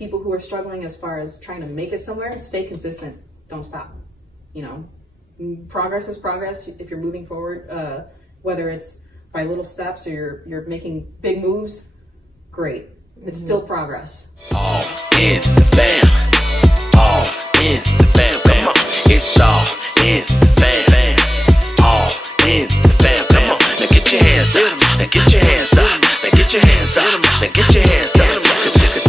people who are struggling as far as trying to make it somewhere, stay consistent. Don't stop. You know, progress is progress. If you're moving forward, whether it's by little steps or you're making big moves, great. It's still progress. All in the fam. All in the fam. Come on. It's all in the fam. All in the fam. Come on. Now get your hands up. Now get your hands up. Now get your hands up. Now get your hands up.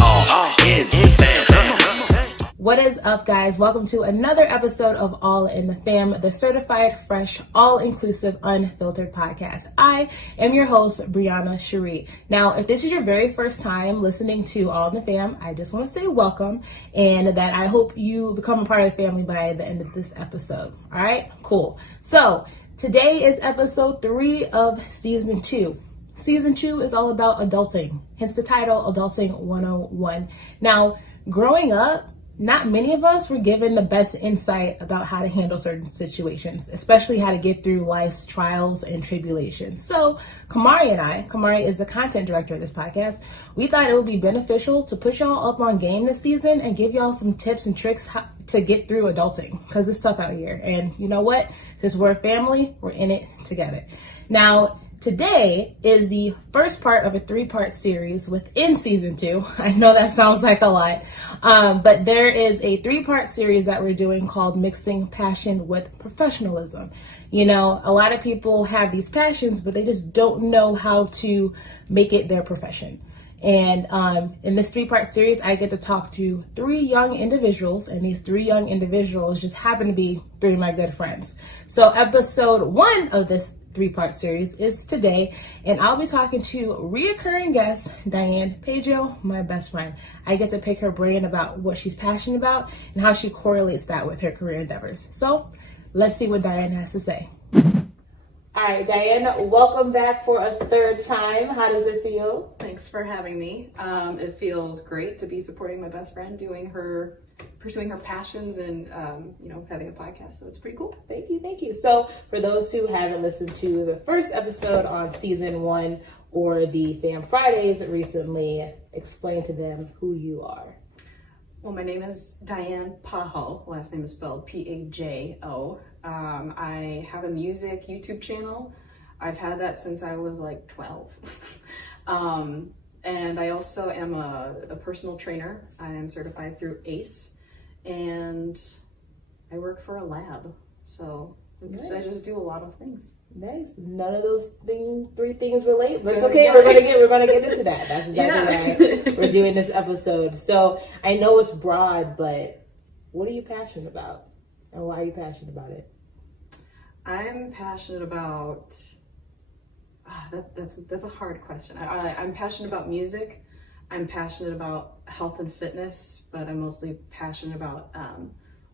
All in the fam. What is up, guys? Welcome to another episode of All in the Fam, the certified, fresh, all-inclusive, unfiltered podcast. I am your host, Brianna Cherie. Now, if this is your very first time listening to All in the Fam, I just want to say welcome and that I hope you become a part of the family by the end of this episode. All right? Cool. So, today is episode 3 of season 2. Season 2 is all about adulting, hence the title, Adulting 101. Now, growing up, not many of us were given the best insight about how to handle certain situations, especially how to get through life's trials and tribulations. So Kamari is the content director of this podcast. We thought it would be beneficial to push y'all up on game this season and give y'all some tips and tricks to get through adulting, because it's tough out here. And you know what? Since we're a family, we're in it together. Now, today is the first part of a 3-part series within season 2. I know that sounds like a lot, but there is a 3-part series that we're doing called Mixing Passion with Professionalism. You know, a lot of people have these passions, but they just don't know how to make it their profession. And in this 3-part series, I get to talk to 3 young individuals, and these 3 young individuals just happen to be 3 of my good friends. So episode 1 of this 3-part series is today, and I'll be talking to reoccurring guest Dianne Pajo, my best friend. I get to pick her brain about what she's passionate about and how she correlates that with her career endeavors. So let's see what Dianne has to say. All right, Dianne, welcome back for a 3rd time. How does it feel? Thanks for having me. It feels great to be supporting my best friend, pursuing her passions and, having a podcast. So it's pretty cool. Thank you. So for those who haven't listened to the first episode on season 1 or the Fam Fridays recently, explain to them who you are. Well, my name is Dianne Pajo. Last name is spelled P-A-J-O. I have a music YouTube channel. I've had that since I was like 12. And I also am a personal trainer. I am certified through ACE, and I work for a lab. So nice. I just do a lot of things. Nice. None of those 3 things relate, but it's okay. We're gonna get into that. That's exactly why we're doing this episode. So I know it's broad, but what are you passionate about, and why are you passionate about it? I'm passionate about. That's a hard question. I'm passionate about music. I'm passionate about health and fitness, but I'm mostly passionate about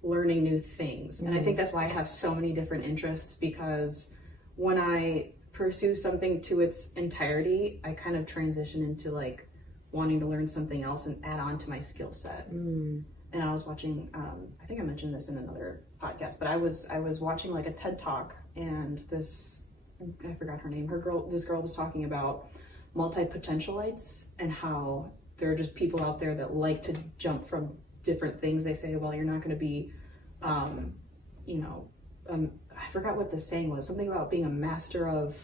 learning new things. And I think that's why I have so many different interests, because when I pursue something to its entirety, I kind of transition into like wanting to learn something else and add on to my skill set. And I was watching, I think I mentioned this in another podcast, but I was watching like a TED Talk, and I forgot her name. This girl was talking about multi-potentialites and how there are just people out there that like to jump from different things. They say, well, you're not going to be, I forgot what the saying was. Something about being a master of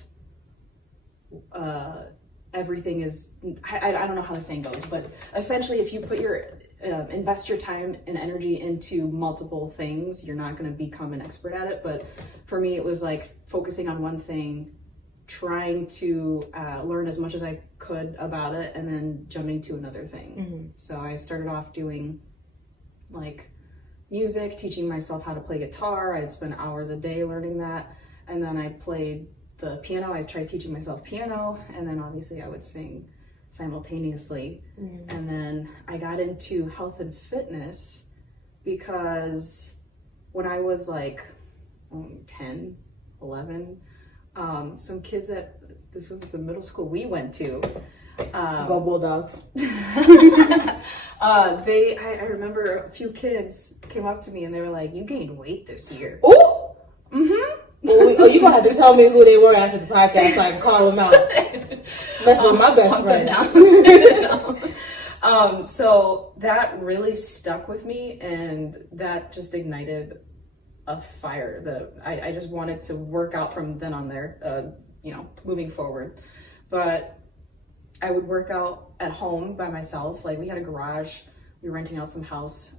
everything is, I don't know how the saying goes, but essentially if you put invest your time and energy into multiple things, you're not going to become an expert at it. But for me, it was like focusing on one thing, trying to learn as much as I could about it, and then jumping to another thing. So I started off doing like music, teaching myself how to play guitar. I'd spend hours a day learning that. And then I played the piano. I tried teaching myself piano, and then obviously I would sing simultaneously. And then I got into health and fitness because when I was like 10, 11, some kids this was the middle school we went to. Go Bulldogs. I remember a few kids came up to me and they were like, "You gained weight this year." Oh! Well, you're gonna have to tell me who they were after the podcast so I can call them out. Mess with my best friend. So that really stuck with me, and that just ignited a fire. I just wanted to work out from then on there, moving forward. But I would work out at home by myself. Like, we had a garage, we were renting out some house,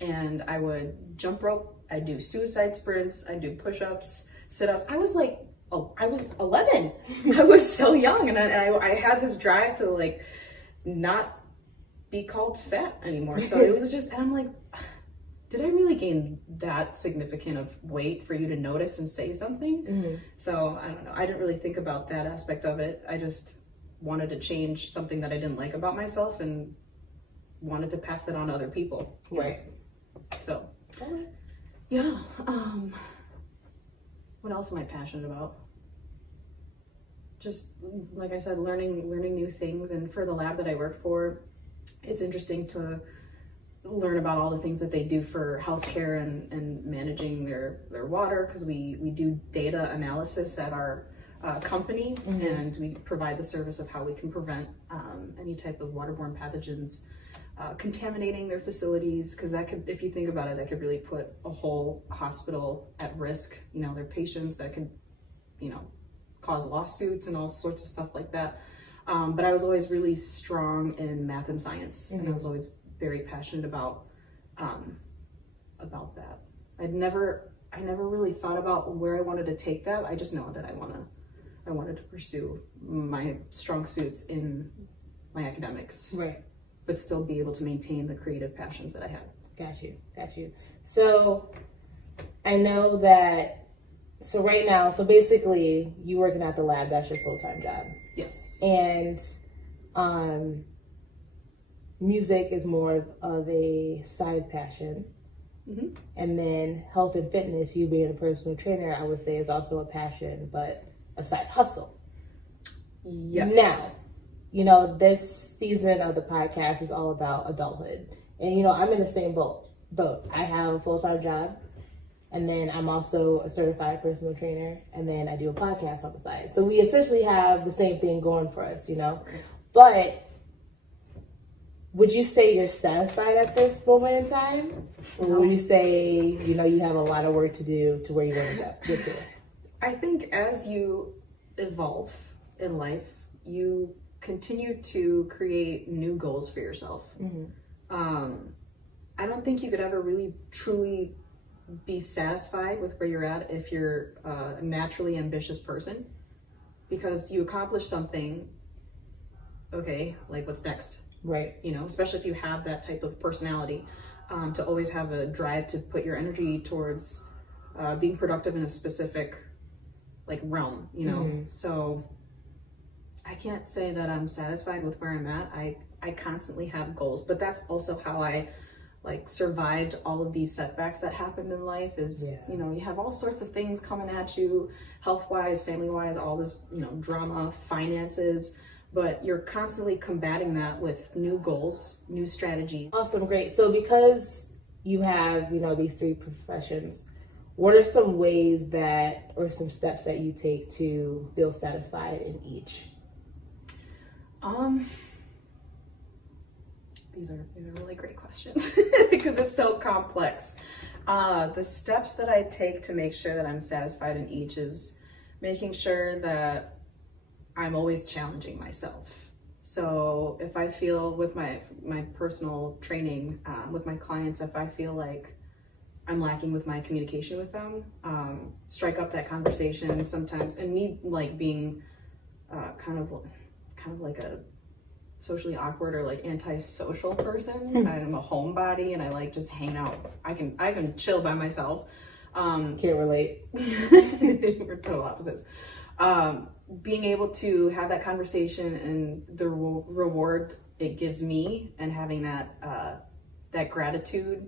and I would jump rope, I'd do suicide sprints, I'd do push-ups, sit-ups. I was 11. I was so young, and I had this drive to like not be called fat anymore. So it was just, and I'm like, did I really gain that significant of weight for you to notice and say something? Mm-hmm. So I don't know. I didn't really think about that aspect of it. I just wanted to change something that I didn't like about myself and wanted to pass that on to other people. Right. So, yeah. What else am I passionate about? Just, like I said, learning new things. And for the lab that I work for, it's interesting to learn about all the things that they do for healthcare and managing their water, because we do data analysis at our company, mm-hmm. and we provide the service of how we can prevent any type of waterborne pathogens contaminating their facilities, because that could, if you think about it, that could really put a whole hospital at risk. Their patients, that could, cause lawsuits and all sorts of stuff like that. But I was always really strong in math and science, mm-hmm. and I was always very passionate about that. I never really thought about where I wanted to take that. I just know that I wanted to pursue my strong suits in my academics, right? But still be able to maintain the creative passions that I had. Got you. So I know that. So right now, so basically, you working at the lab, that's your full-time job. Yes. And music is more of a side passion. Mm-hmm. And then health and fitness, you being a personal trainer, I would say is also a passion, but a side hustle. Yes. Now, this season of the podcast is all about adulthood. And, I'm in the same boat. I have a full-time job, and then I'm also a certified personal trainer, and then I do a podcast on the side. So we essentially have the same thing going for us, Right. But would you say you're satisfied at this moment in time? Or would you say, you have a lot of work to do to where you want to get to? I think as you evolve in life, you continue to create new goals for yourself. Mm-hmm. I don't think you could ever really truly be satisfied with where you're at if you're a naturally ambitious person, because you accomplish something, okay, like what's next? Right. Especially if you have that type of personality, to always have a drive to put your energy towards being productive in a specific realm, Mm-hmm. So I can't say that I'm satisfied with where I'm at. I constantly have goals, but that's also how I survived all of these setbacks that happened in life is, you have all sorts of things coming at you, health-wise, family-wise, all this, drama, finances, but you're constantly combating that with new goals, new strategies. Awesome, great. So because you have, these three professions, what are some ways or some steps that you take to feel satisfied in each? These are really great questions because it's so complex. The steps that I take to make sure that I'm satisfied in each is making sure that I'm always challenging myself. So if I feel with my personal training, with my clients, if I feel like I'm lacking with my communication with them, strike up that conversation sometimes. And me being kind of like a socially awkward or antisocial person. I'm a homebody and I just hang out. I can chill by myself. Can't relate. We're total opposites. Being able to have that conversation and the reward it gives me, and having that gratitude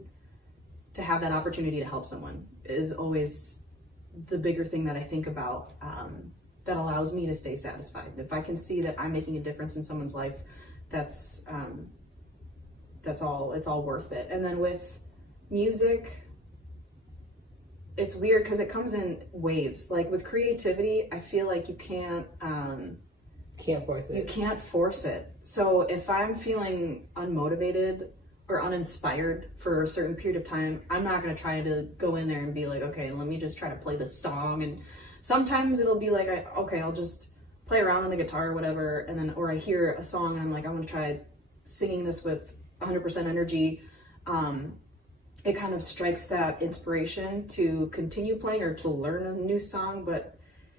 to have that opportunity to help someone is always the bigger thing that I think about, that allows me to stay satisfied. If I can see that I'm making a difference in someone's life, that's all, it's all worth it. And then with music, it's weird because it comes in waves. With creativity, I feel like you can't force it. You can't force it. So if I'm feeling unmotivated or uninspired for a certain period of time, I'm not going to try to go in there and be like, okay, let me just try to play this song. And sometimes it'll be like, okay, I'll just play around on the guitar or whatever. And then, or I hear a song and I'm like, I'm going to try singing this with 100% energy. It kind of strikes that inspiration to continue playing or to learn a new song, but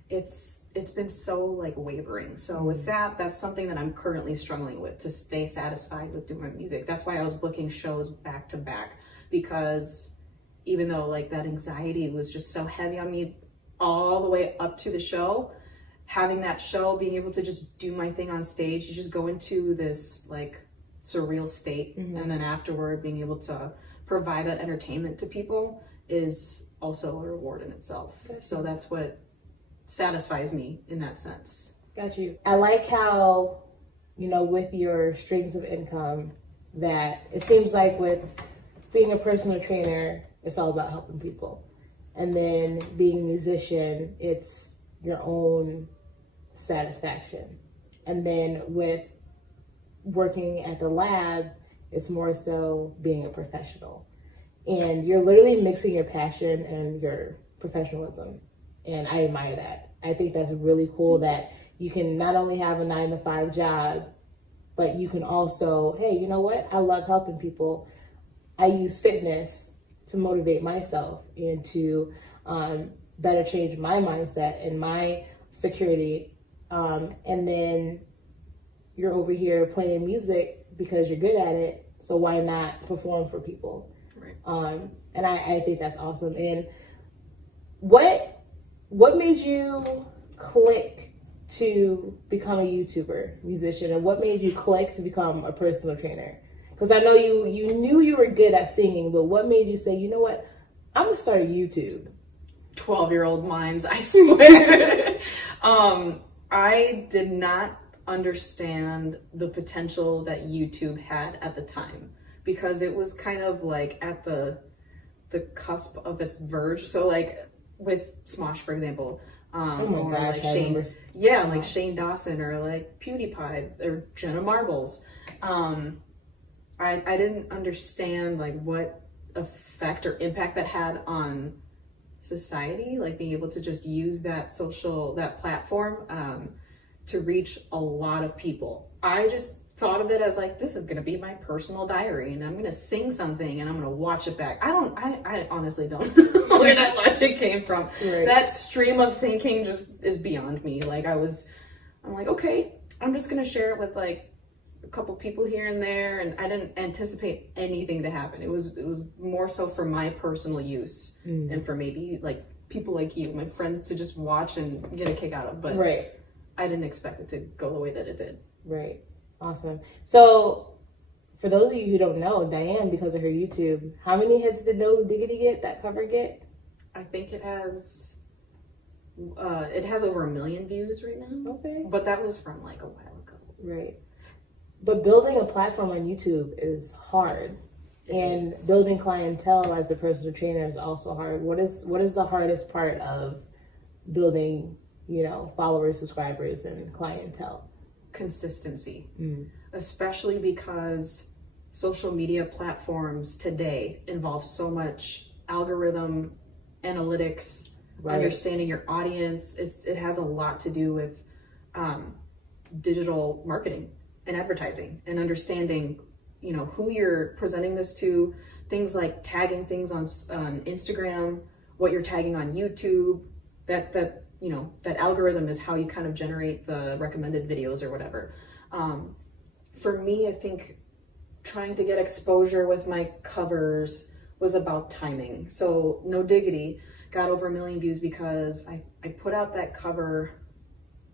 it's been so like wavering. So with that, that's something that I'm currently struggling with, to stay satisfied with doing my music. That's why I was booking shows back to back, because even though like that anxiety was just so heavy on me all the way up to the show, having that show, being able to just do my thing on stage, you just go into this like surreal state. And then afterward being able to provide that entertainment to people is also a reward in itself. So that's what satisfies me in that sense. Got you. I like how, you know, with your streams of income, that it seems like with being a personal trainer, it's all about helping people. And then being a musician, it's your own satisfaction. And then with working at the lab, it's more so being a professional. And you're literally mixing your passion and your professionalism. And I admire that. I think that's really cool that you can not only have a 9-to-5 job, but you can also, hey, you know what? I love helping people. I use fitness to motivate myself and to better change my mindset and my security. And then you're over here playing music because you're good at it. So why not perform for people? Right. And I think that's awesome. And what made you click to become a YouTuber musician, and what made you click to become a personal trainer? Because I know you knew you were good at singing, but what made you say, you know what, I'm gonna start a YouTube? 12-year-old minds, I swear. I did not understand the potential that YouTube had at the time, because it was kind of like at the cusp of its verge. So like with Smosh, for example, or gosh, like Shane, like Shane Dawson, or like PewDiePie, or Jenna Marbles. I didn't understand like what effect or impact that had on society, like being able to just use that platform to reach a lot of people. I just thought of it as like, this is gonna be my personal diary, and I'm gonna sing something and I'm gonna watch it back. I honestly don't know where that logic came from. Right. That stream of thinking just is beyond me. Like I'm like, okay, I'm just gonna share it with like a couple people here and there, and I didn't anticipate anything to happen. It was more so for my personal use and for maybe like people like you, my friends, to just watch and get a kick out of. But right. I didn't expect it to go the way that it did. Right. Awesome. So for those of you who don't know, Dianne, because of her YouTube, how many hits did No Diggity get, that cover get? I think it has over 1 million views right now. Okay. But that was from like a while ago. Right. But building a platform on YouTube is hard. And building clientele as a personal trainer is also hard. What is the hardest part of building, you know, followers, subscribers, and clientele? Consistency, especially because social media platforms today involve so much algorithm, analytics, understanding your audience. It has a lot to do with digital marketing and advertising, and understanding, you know, who you're presenting this to, things like tagging things on Instagram, what you're tagging on YouTube, that you know, that algorithm is how you kind of generate the recommended videos or whatever. For me, I think trying to get exposure with my covers was about timing. So No Diggity got over 1 million views because I put out that cover,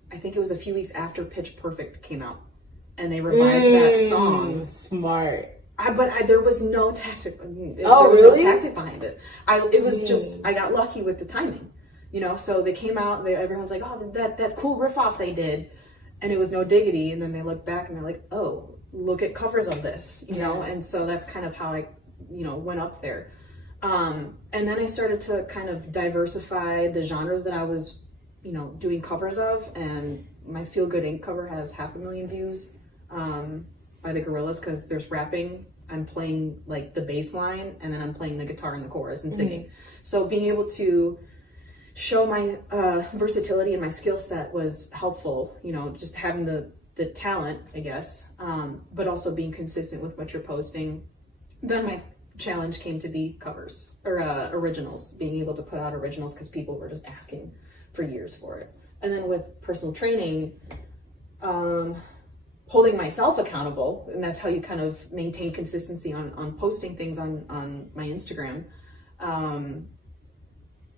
I think it was a few weeks after Pitch Perfect came out, and they revived that song. Smart. But there was no tactic. Really? No tactic behind it. It was just, I got lucky with the timing. You know, so they came out, everyone's like, oh, that cool riff off they did, and it was No Diggity, and then they look back and they're like, oh, look at covers of this, you know, and so that's kind of how I, you know, went up there. And then I started to kind of diversify the genres that I was, you know, doing covers of, and my Feel Good Inc. cover has 500,000 views by the Gorillas, because there's rapping, I'm playing like the bass line, and then I'm playing the guitar in the chorus and singing. So being able to show my versatility and my skill set was helpful, you know, just having the talent, I guess, but also being consistent with what you're posting. Then my challenge came to be covers or originals, being able to put out originals because people were just asking for years for it. And then with personal training, holding myself accountable, and that's how you kind of maintain consistency on posting things on my Instagram.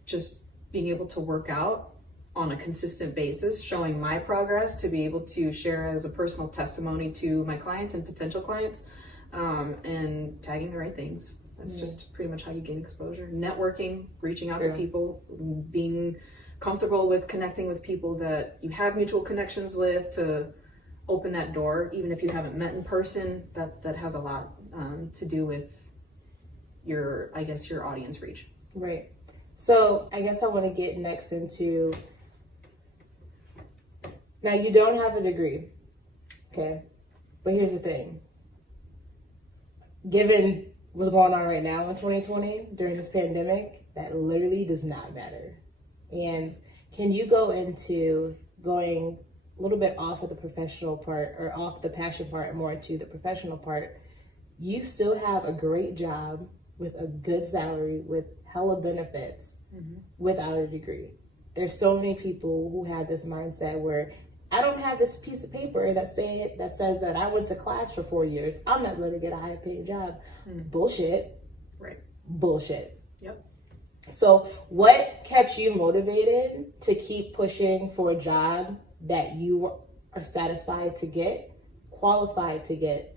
Just being able to work out on a consistent basis, showing my progress to be able to share as a personal testimony to my clients and potential clients, and tagging the right things. That's just pretty much how you gain exposure. Networking, reaching out to people, being comfortable with connecting with people that you have mutual connections with to open that door, even if you haven't met in person. That has a lot to do with your, I guess, your audience reach. Right. So I guess I want to get next into, now you don't have a degree, okay? But here's the thing. Given what's going on right now in 2020 during this pandemic, that literally does not matter. And can you go into going a little bit off of the professional part, or off the passion part and more into the professional part? You still have a great job with a good salary, with hella benefits, without a degree. There's so many people who have this mindset where I don't have this piece of paper that says that I went to class for 4 years, I'm not going to get a high paying job. Bullshit. Right. Bullshit. Yep. So what kept you motivated to keep pushing for a job that you are satisfied to get, qualified to get?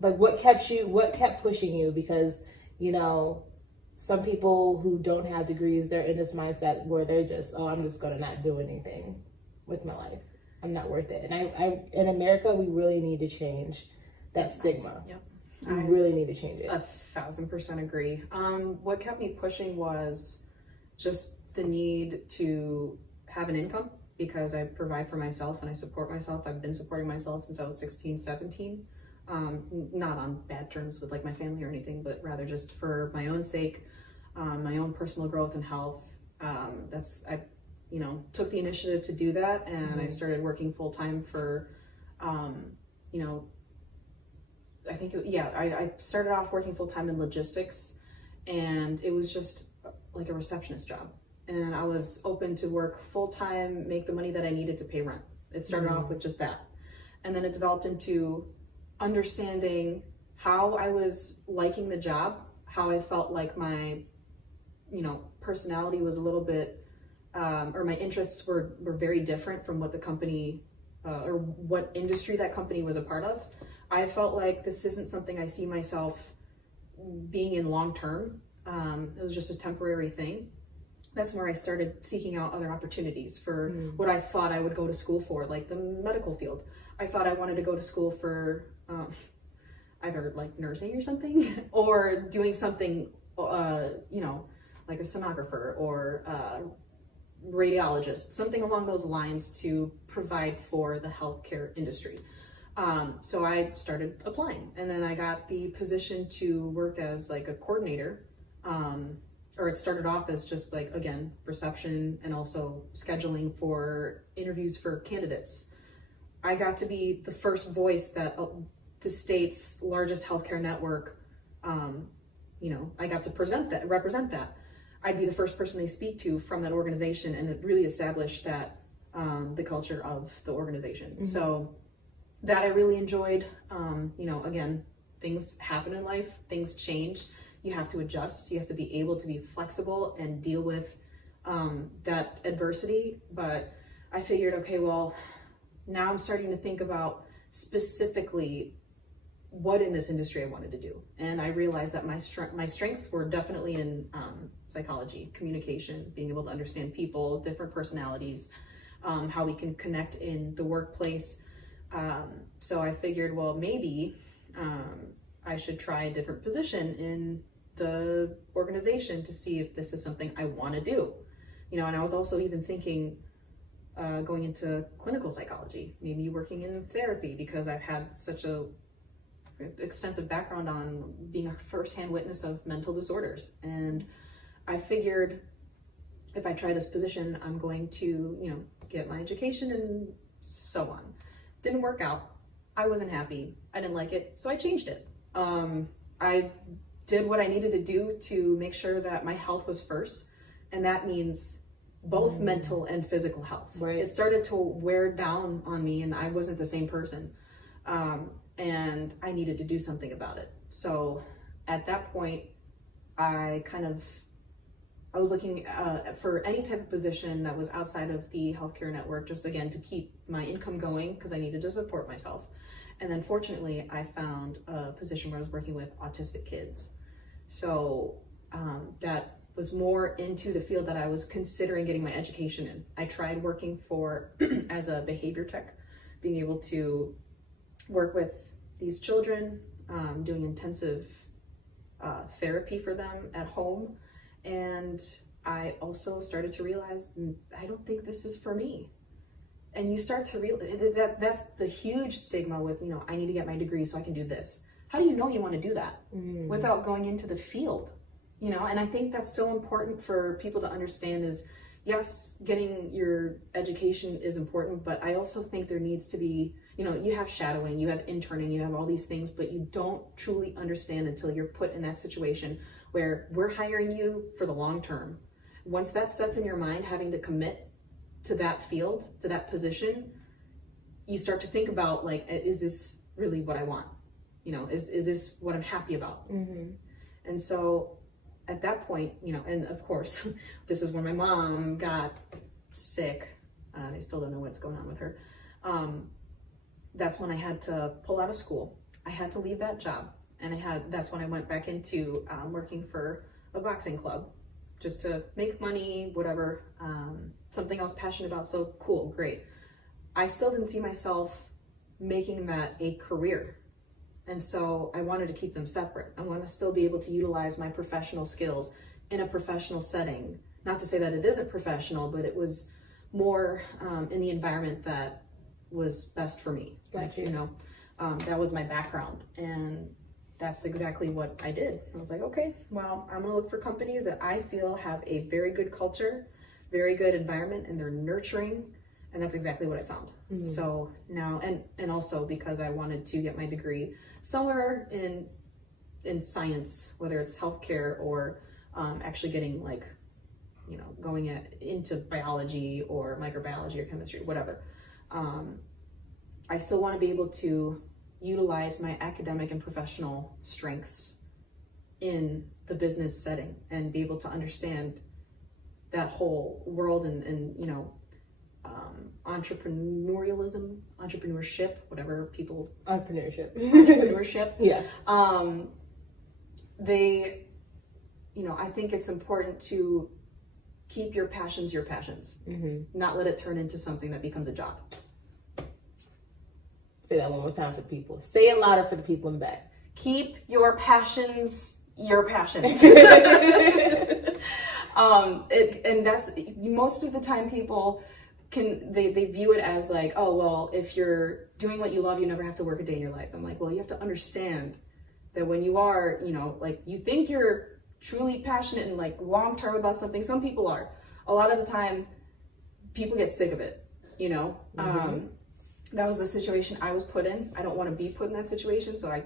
Like what kept pushing you? Because, you know, some people who don't have degrees, they're in this mindset where they're just, oh, I'm just going to not do anything with my life. I'm not worth it. And I in America, we really need to change that stigma. Yep. We really need to change it. 1000% agree. What kept me pushing was just the need to have an income, because I provide for myself and I support myself. I've been supporting myself since I was 16, 17. Not on bad terms with like my family or anything, but rather just for my own sake, my own personal growth and health. I took the initiative to do that, and I started working full time for, I started off working full time in logistics, and it was just like a receptionist job. And I was open to work full time, make the money that I needed to pay rent. It started off with just that. And then it developed into understanding how I was liking the job, how I felt like my, personality was a little bit, or my interests were very different from what the company, or what industry that company was a part of. I felt like this isn't something I see myself being in long term. It was just a temporary thing. That's where I started seeking out other opportunities for what I thought I would go to school for, like the medical field. I thought I wanted to go to school for either like nursing or something, or doing something, like a sonographer or radiologist, something along those lines to provide for the healthcare industry. So I started applying, and then I got the position to work as like a coordinator. Or it started off as just like, again, reception and also scheduling for interviews for candidates. I got to be the first voice that the state's largest healthcare network, I got to represent that. I'd be the first person they speak to from that organization, and it really established that, the culture of the organization. So that I really enjoyed. Again, things happen in life, things change. You have to adjust. You have to be able to be flexible and deal with that adversity. But I figured, okay, well, now I'm starting to think about specifically what in this industry I wanted to do. And I realized that my strengths were definitely in psychology, communication, being able to understand people, different personalities, how we can connect in the workplace. So I figured, well, maybe I should try a different position in the organization to see if this is something I want to do. And I was also even thinking, going into clinical psychology, maybe working in therapy, because I've had such a extensive background on being a first-hand witness of mental disorders. And I figured if I try this position, I'm going to, you know, get my education and so on. Didn't work out. I wasn't happy. I didn't like it, so I changed it. I did what I needed to do to make sure that my health was first, and that means both mental and physical health. Right. It started to wear down on me, and I wasn't the same person, and I needed to do something about it. So at that point, I was looking for any type of position that was outside of the healthcare network, just again to keep my income going, because I needed to support myself. And then fortunately, I found a position where I was working with autistic kids. So that was more into the field that I was considering getting my education in. I tried working as a behavior tech, being able to work with these children, doing intensive therapy for them at home. And I also started to realize, I don't think this is for me. And you start to realize that's the huge stigma with, you know, I need to get my degree so I can do this. How do you know you want to do that without going into the field? You know, and I think that's so important for people to understand is, yes, getting your education is important, but I also think there needs to be, you know, you have shadowing, you have interning, you have all these things, but you don't truly understand until you're put in that situation where we're hiring you for the long term. Once that sets in your mind, having to commit to that field, to that position, you start to think about, like, is this really what I want? You know, is this what I'm happy about? And so at that point, you know, and of course, this is when my mom got sick. They still don't know what's going on with her. That's when I had to pull out of school. I had to leave that job. And that's when I went back into working for a boxing club, just to make money, whatever, something I was passionate about. So cool, great. I still didn't see myself making that a career. And so I wanted to keep them separate. I want to still be able to utilize my professional skills in a professional setting. Not to say that it isn't professional, but it was more in the environment that was best for me. Gotcha. You know, that was my background. And that's exactly what I did. I was like, okay, well, I'm gonna look for companies that I feel have a very good culture, very good environment, and they're nurturing. And that's exactly what I found. So now, and also because I wanted to get my degree somewhere in science, whether it's healthcare or actually getting, like, you know, going into biology or microbiology or chemistry, whatever. I still want to be able to utilize my academic and professional strengths in the business setting and be able to understand that whole world and you know, entrepreneurship, whatever people... Entrepreneurship. Yeah. You know, I think it's important to keep your passions, not let it turn into something that becomes a job. Say that one more time for the people. Say it louder for the people in the back. Keep your passions, and that's, most of the time people they view it as like, oh, well, if you're doing what you love, you never have to work a day in your life. I'm like, well, you have to understand that when you are, you know, like, you think you're truly passionate and like long-term about something, some people are. A lot of the time people get sick of it, you know. That was the situation I was put in. I don't want to be put in that situation, so I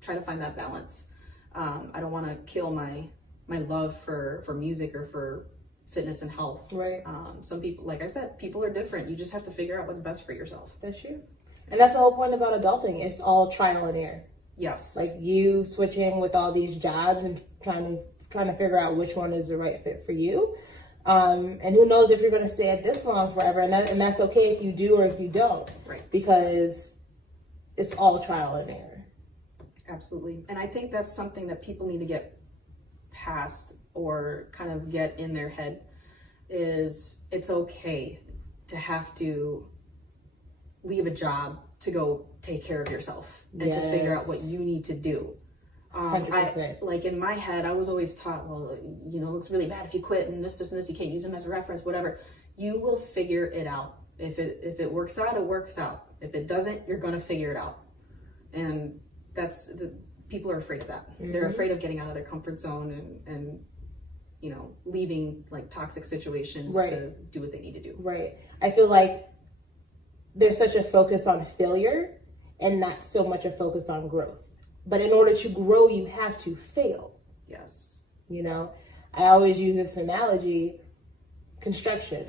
try to find that balance. I don't want to kill my love for music or for fitness and health. Right. Some people, like I said, people are different. You just have to figure out what's best for yourself. That's true. And that's the whole point about adulting. It's all trial and error. Yes. Like you switching with all these jobs and trying to figure out which one is the right fit for you. And who knows if you're going to stay at this long forever. And that's okay if you do or if you don't. Right. Because it's all trial and error. Absolutely. And I think that's something that people need to get past or kind of get in their head, is it's okay to have to leave a job to go take care of yourself and to figure out what you need to do. 100%. Like in my head, I was always taught, well, you know, it looks really bad if you quit and this, you can't use them as a reference, whatever. you will figure it out. If it works out, it works out. If it doesn't, you're going to figure it out. And people are afraid of that. They're afraid of getting out of their comfort zone and you know, leaving like toxic situations to do what they need to do. Right. I feel like there's such a focus on failure and not so much a focus on growth. But in order to grow, you have to fail. Yes. You know, I always use this analogy, construction,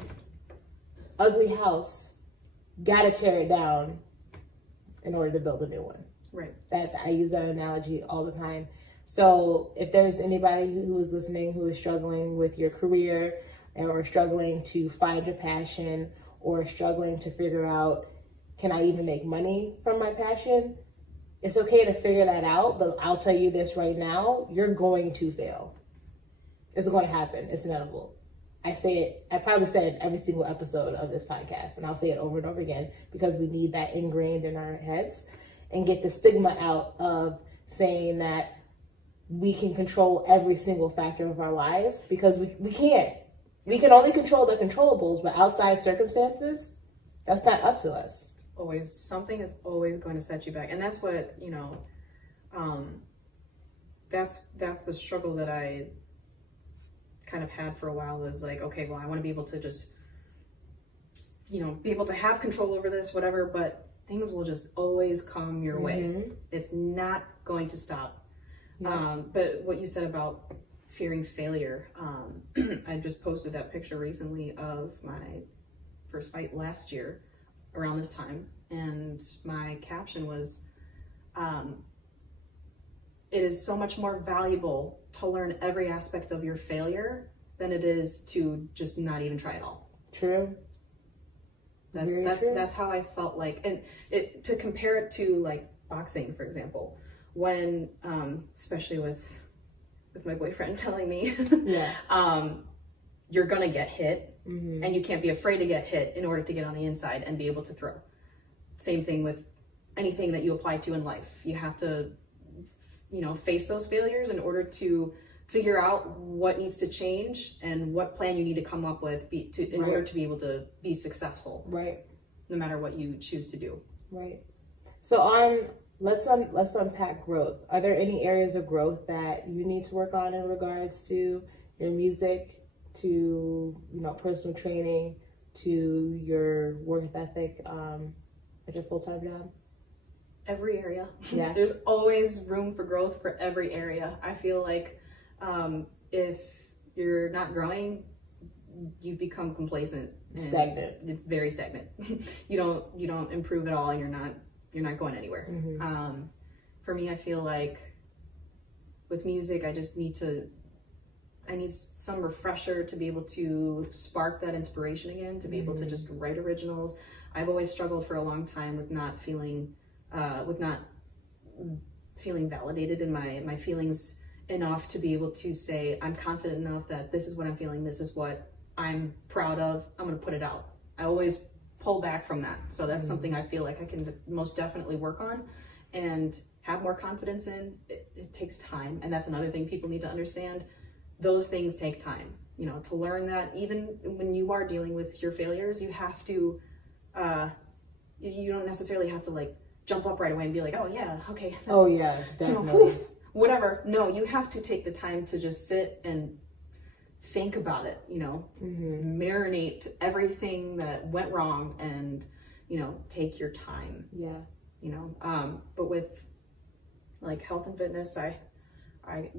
ugly house, gotta tear it down in order to build a new one. Right. That I use that analogy all the time. So if there's anybody who is listening who is struggling with your career or struggling to find your passion or struggling to figure out, can I even make money from my passion? It's okay to figure that out, but I'll tell you this right now, you're going to fail. It's going to happen. It's inevitable. I say it, I probably said it every single episode of this podcast, and I'll say it over and over again because we need that ingrained in our heads and get the stigma out of saying that we can control every single factor of our lives, because we can't. We can only control the controllables, but outside circumstances, that's not up to us. Something is always going to set you back. And that's what, you know, that's the struggle that I kind of had for a while, was like, okay, well, I want to be able to just, you know, be able to have control over this, whatever, but things will just always come your way. It's not going to stop. But what you said about fearing failure, I just posted that picture recently of my first fight last year around this time, and my caption was, it is so much more valuable to learn every aspect of your failure than it is to just not even try at all. True. That's how I felt like, and to compare it to like boxing, for example, when especially with my boyfriend telling me you're gonna get hit, and you can't be afraid to get hit in order to get on the inside and be able to throw. Same thing with anything that you apply to in life. You have to, you know, face those failures in order to figure out what needs to change and what plan you need to come up with in order to be able to be successful. Right. No matter what you choose to do. Right. So let's unpack growth. Are there any areas of growth that you need to work on in regards to your music, to, you know, personal training, to your work ethic at your full-time job? Every area. Yeah. There's always room for growth for every area. I feel like if you're not growing, you've become complacent. Stagnant. It's very stagnant. You don't improve at all, and you're not going anywhere. For me, I feel like with music, I need some refresher to be able to spark that inspiration again, to be able to just write originals. I've always struggled for a long time with not feeling validated in my feelings enough to be able to say, I'm confident enough that this is what I'm feeling, this is what I'm proud of, I'm gonna put it out. I always pull back from that. So that's something I feel like I can most definitely work on and have more confidence in. It takes time, and that's another thing people need to understand. Those things take time, you know, to learn that even when you are dealing with your failures, you have to, you don't necessarily have to like jump up right away and be like, oh yeah, okay. Oh yeah, definitely. You know, whatever. No, you have to take the time to just sit and think about it, you know, marinate everything that went wrong and, you know, take your time. Yeah. You know, but with like health and fitness, I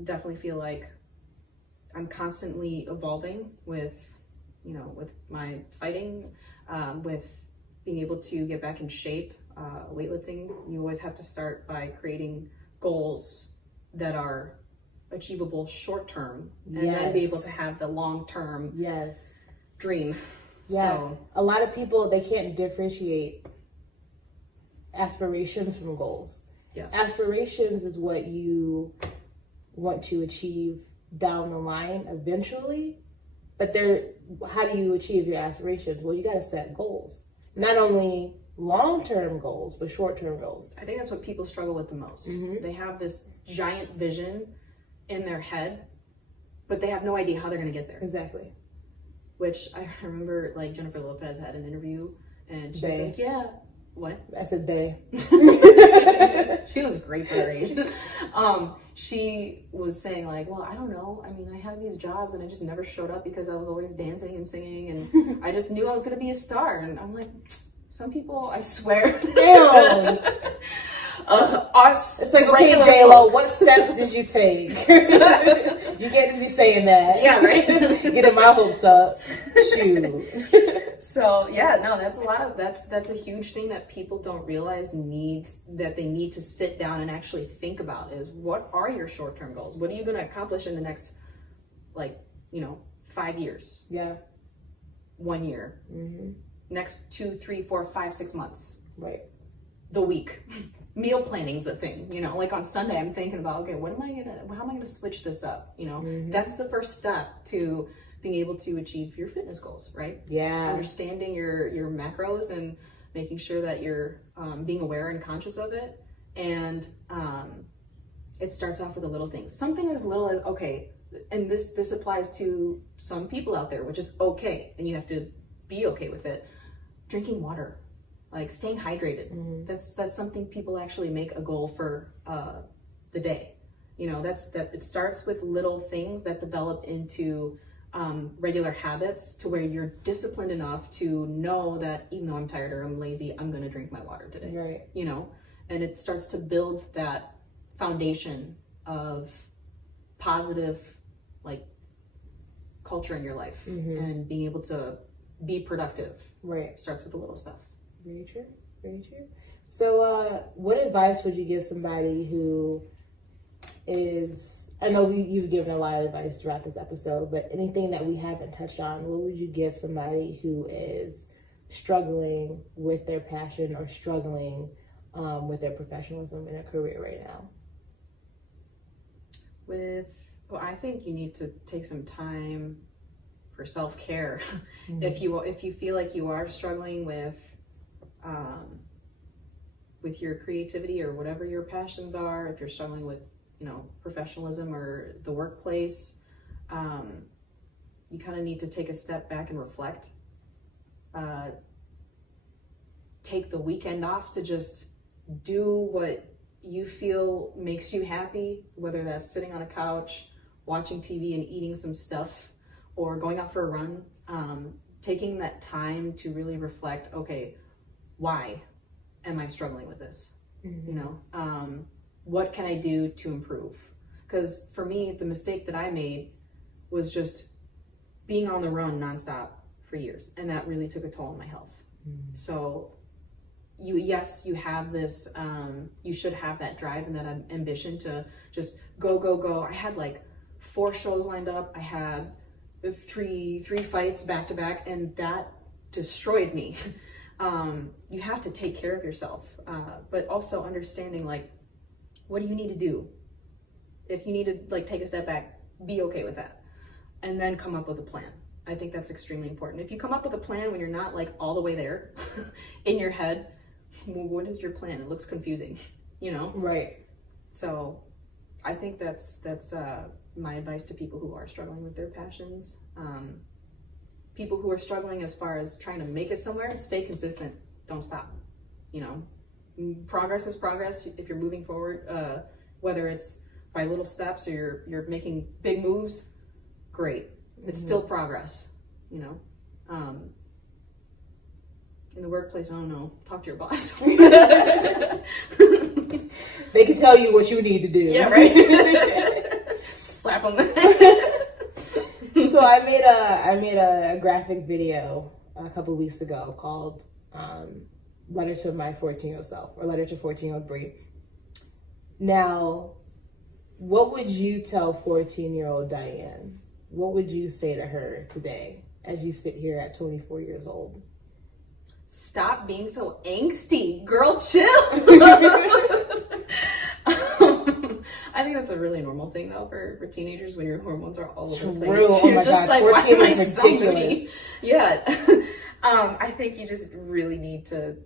definitely feel like I'm constantly evolving with, you know, with my fighting, with being able to get back in shape, weightlifting. You always have to start by creating goals that are achievable short term, and then be able to have the long term dream. Yeah. So a lot of people, they can't differentiate aspirations from goals. Yes. Aspirations is what you want to achieve down the line eventually, but how do you achieve your aspirations? Well, you got to set goals, not only long-term goals but short-term goals. I think that's what people struggle with the most. They have this giant vision in their head, but they have no idea how they're going to get there. Exactly. which I remember like Jennifer Lopez had an interview and she was like, yeah, what? I said they. She was great for her age. She was saying like, well, I don't know. I mean, I have these jobs and I just never showed up because I was always dancing and singing and I just knew I was going to be a star. And I'm like, some people, I swear. Damn. Us. It's like, okay, J-Lo, what steps did you take? You can't just be saying that. Yeah, right. Getting my hopes up. Shoot. So yeah, no, that's a huge thing that people don't realize that they need to sit down and actually think about is what are your short-term goals? What are you going to accomplish in the next, 5 years? Yeah. 1 year. Mm-hmm. Next 2, 3, 4, 5, 6 months. Right. The week. Meal planning's a thing, like on Sunday I'm thinking about, okay, how am I gonna switch this up? Mm-hmm. That's the first step to being able to achieve your fitness goals, right? Yeah. Understanding your macros and making sure that you're being aware and conscious of it. And it starts off with the little things. Something as little as, okay, and this applies to some people out there, which is okay, and you have to be okay with it. Drinking water. Like staying hydrated. Mm-hmm. That's something people actually make a goal for the day. It starts with little things that develop into regular habits to where you're disciplined enough to know that even though I'm tired or I'm lazy, I'm going to drink my water today. Right. And it starts to build that foundation of positive culture in your life. Mm-hmm. And being able to be productive. Right. Starts with the little stuff. Very true. Very true. So what advice would you give somebody who is, I know you've given a lot of advice throughout this episode, but anything that we haven't touched on, what would you give somebody who is struggling with their passion or struggling with their professionalism in a career right now? Well, I think you need to take some time for self-care. Mm-hmm. If you feel like you are struggling with your creativity or whatever your passions are, if you're struggling with, professionalism or the workplace, you kind of need to take a step back and reflect. Take the weekend off to just do what you feel makes you happy, whether that's sitting on a couch, watching TV and eating some stuff, or going out for a run. Taking that time to really reflect, okay, why am I struggling with this? Mm-hmm. What can I do to improve? Because for me, the mistake that I made was just being on the run nonstop for years. And that really took a toll on my health. Mm-hmm. So you have this, you should have that drive and that ambition to just go. I had 4 shows lined up. I had three fights back to back, and that destroyed me. You have to take care of yourself, but also understanding what do you need to do? If you need to take a step back, be okay with that, and then come up with a plan. I think that's extremely important. If you come up with a plan when you're not all the way there in your head, well, what is your plan? It looks confusing, Right. So I think that's my advice to people who are struggling with their passions. People who are struggling as far as trying to make it somewhere, stay consistent. Don't stop. Progress is progress. If you're moving forward, whether it's by little steps or you're making big moves, great. It's still progress, In the workplace, I don't know, talk to your boss. They can tell you what you need to do. Yeah, right. Slap them. So I made a graphic video a couple of weeks ago called Letter to My 14-Year-Old Self, or Letter to 14-Year-Old Brie. Now, what would you tell 14-year-old Dianne? What would you say to her today as you sit here at 24 years old? Stop being so angsty, girl, chill. I think that's a really normal thing though for teenagers when your hormones are all over the place. Oh You're my just God, why am I is so ridiculous. moody? Yeah. I think you just really need to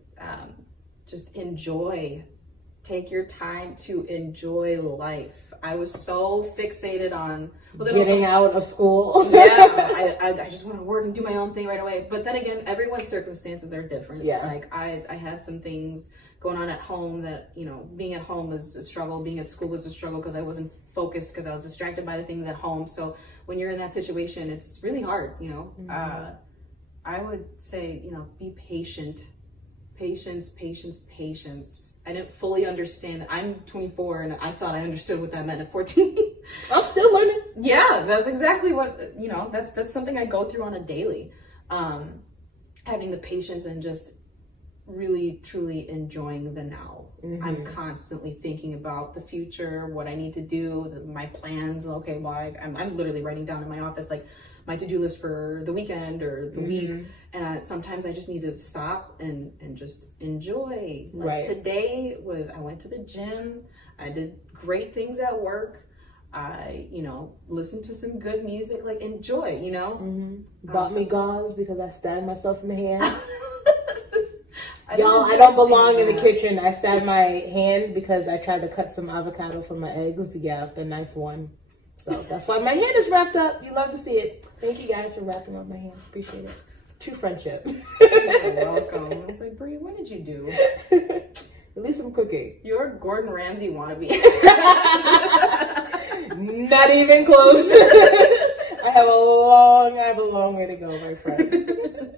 just enjoy Take your time to enjoy life. I was so fixated on getting out of school. Yeah, I just want to work and do my own thing right away. But then again, everyone's circumstances are different. Yeah. Like I had some things going on at home that, you know, being at home was a struggle. Being at school was a struggle because I wasn't focused, because I was distracted by the things at home. So when you're in that situation, it's really hard, you know. Mm-hmm. I would say, you know, be patient. Patience. I didn't fully understand. I'm 24 and I thought I understood what that meant at 14. I'm still learning. Yeah, that's exactly what, you know, that's something I go through on a daily. Having the patience and just really, truly enjoying the now. Mm-hmm. I'm constantly thinking about the future, what I need to do, my plans. Okay, well, I'm literally writing down in my office, like, my to-do list for the weekend or the week. And sometimes I just need to stop and just enjoy. Like right. Today I went to the gym. I did great things at work. I, you know, listened to some good music, like enjoy, you know. Bought me gauze because I stabbed myself in the hand. Y'all, I don't belong in the kitchen. I stabbed my hand because I tried to cut some avocado from my eggs. Yeah, the knife won. So that's why my hand is wrapped up. You love to see it. Thank you guys for wrapping up my hand. Appreciate it. True friendship. You're welcome. I was like, Brie, what did you do? At least I'm cooking. You're a Gordon Ramsay wannabe. Not even close. I have a long way to go, my friend.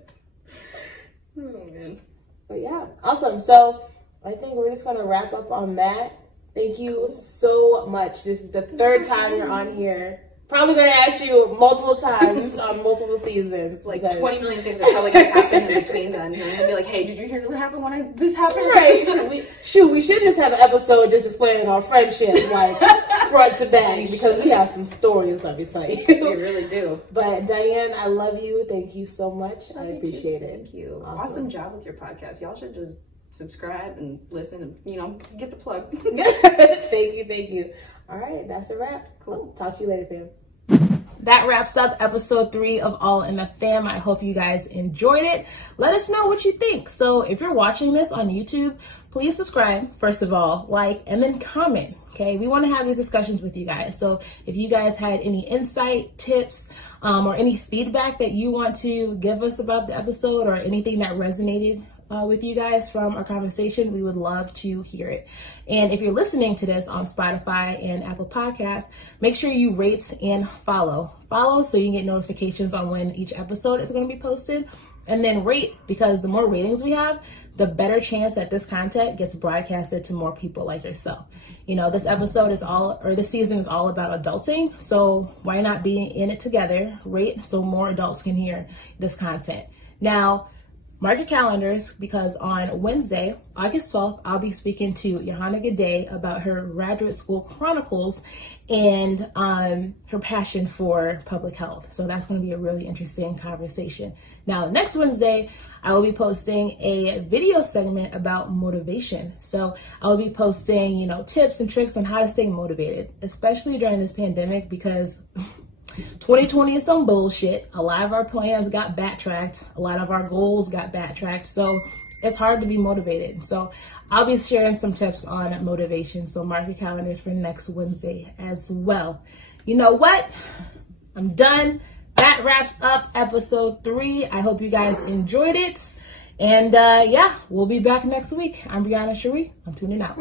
Oh man. But yeah, awesome. So I think we're just gonna wrap up on that. Thank you so much. This is the third time you're on here. Probably gonna ask you multiple times on multiple seasons. Like 20 million things are probably gonna happen in between then. You're gonna be like, hey, did you hear what happened when this happened? Right. We should just have an episode just explaining our friendship, like front to back, because we have some stories, let me tell you. We really do. But Dianne, I love you. Thank you so much. I appreciate it. Thank you. Awesome job with your podcast. Y'all should just subscribe and listen and, you know, get the plug. Thank you. All right, that's a wrap. Cool. I'll talk to you later, fam. That wraps up episode 3 of All in the Fam. I hope you guys enjoyed it. Let us know what you think. So if you're watching this on YouTube, please subscribe, first of all, like, and then comment, okay? We want to have these discussions with you guys. So if you guys had any insight, tips, or any feedback that you want to give us about the episode or anything that resonated with you guys from our conversation, we would love to hear it. And if you're listening to this on Spotify and Apple Podcasts, make sure you rate and follow so you can get notifications on when each episode is going to be posted. And then rate, because the more ratings we have, the better chance that this content gets broadcasted to more people like yourself. You know, this season is all about adulting, so why not be in it together? Rate so more adults can hear this content. Now, mark your calendars, because on Wednesday, August 12th, I'll be speaking to Johanna Gade about her graduate school chronicles and her passion for public health. So that's going to be a really interesting conversation. Now, next Wednesday, I will be posting a video segment about motivation. So I'll be posting, you know, tips and tricks on how to stay motivated, especially during this pandemic, because 2020 is some bullshit. A lot of our plans got backtracked. A lot of our goals got backtracked. So it's hard to be motivated. So I'll be sharing some tips on motivation. So mark your calendars for next Wednesday as well. You know what? I'm done. That wraps up episode 3. I hope you guys enjoyed it. And yeah, we'll be back next week. I'm Brianna Cherie. I'm tuning out.